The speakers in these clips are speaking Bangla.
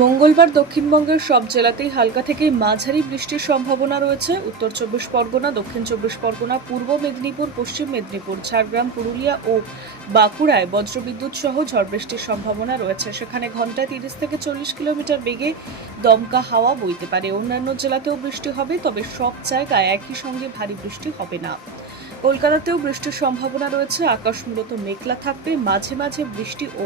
মঙ্গলবার দক্ষিণবঙ্গের সব জেলাতেই হালকা থেকে মাঝারি বৃষ্টির সম্ভাবনা রয়েছে। উত্তর চব্বিশ পরগনা, দক্ষিণ চব্বিশ পরগনা, পূর্ব মেদিনীপুর, পশ্চিম মেদিনীপুর, ঝাড়গ্রাম, পুরুলিয়া ও বাঁকুড়ায় বজ্রবিদ্যুৎ সহ ঝড় বৃষ্টির সম্ভাবনা রয়েছে। সেখানে ঘন্টায় 30 থেকে 40 কিলোমিটার বেগে দমকা হাওয়া বইতে পারে। অন্যান্য জেলাতেও বৃষ্টি হবে, তবে সব জায়গায় একই সঙ্গে ভারী বৃষ্টি হবে না। কলকাতাতেও বৃষ্টির সম্ভাবনা রয়েছে। আকাশ মূলত মেঘলা থাকবে, মাঝে মাঝে বৃষ্টি ও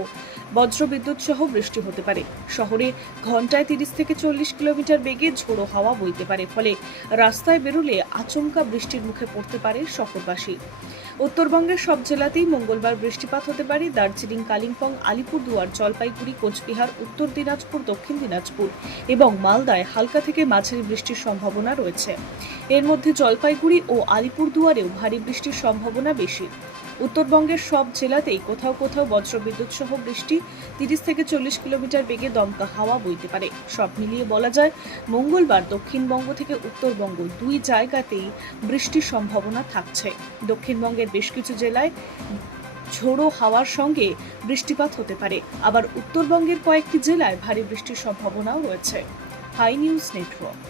বজ্রবিদ্যুৎ সহ বৃষ্টি হতে পারে। শহরে ঘন্টায় 30 থেকে 40 কিলোমিটার বেগে ঝোড়ো হাওয়া বইতে পারে, ফলে রাস্তায় বেরোলে আচমকা বৃষ্টির মুখে পড়তে পারে শহরবাসী। উত্তরবঙ্গের সব জেলাতেই মঙ্গলবার বৃষ্টিপাত হতে পারে। দার্জিলিং, কালিম্পং, আলিপুরদুয়ার, জলপাইগুড়ি, কোচবিহার, উত্তর দিনাজপুর, দক্ষিণ দিনাজপুর এবং মালদায় হালকা থেকে মাঝারি বৃষ্টির সম্ভাবনা রয়েছে। এর মধ্যে জলপাইগুড়ি ও আলিপুরদুয়ারেও ভারী বৃষ্টির সম্ভাবনা বেশি। উত্তরবঙ্গের সব জেলাতেই কোথাও কোথাও বজ্রবিদ্যুৎ সহ বৃষ্টি, 30 থেকে 40 কিলোমিটার বেগে দমকা হাওয়া বইতে পারে। সব মিলিয়ে বলা যায়, মঙ্গলবার দক্ষিণবঙ্গ থেকে উত্তরবঙ্গ দুই জায়গাতেই বৃষ্টির সম্ভাবনা থাকছে। দক্ষিণবঙ্গের বেশ কিছু জেলায় ঝোড়ো হাওয়ার সঙ্গে বৃষ্টিপাত হতে পারে, আবার উত্তরবঙ্গের কয়েকটি জেলায় ভারী বৃষ্টির সম্ভাবনাও রয়েছে। Hi news network.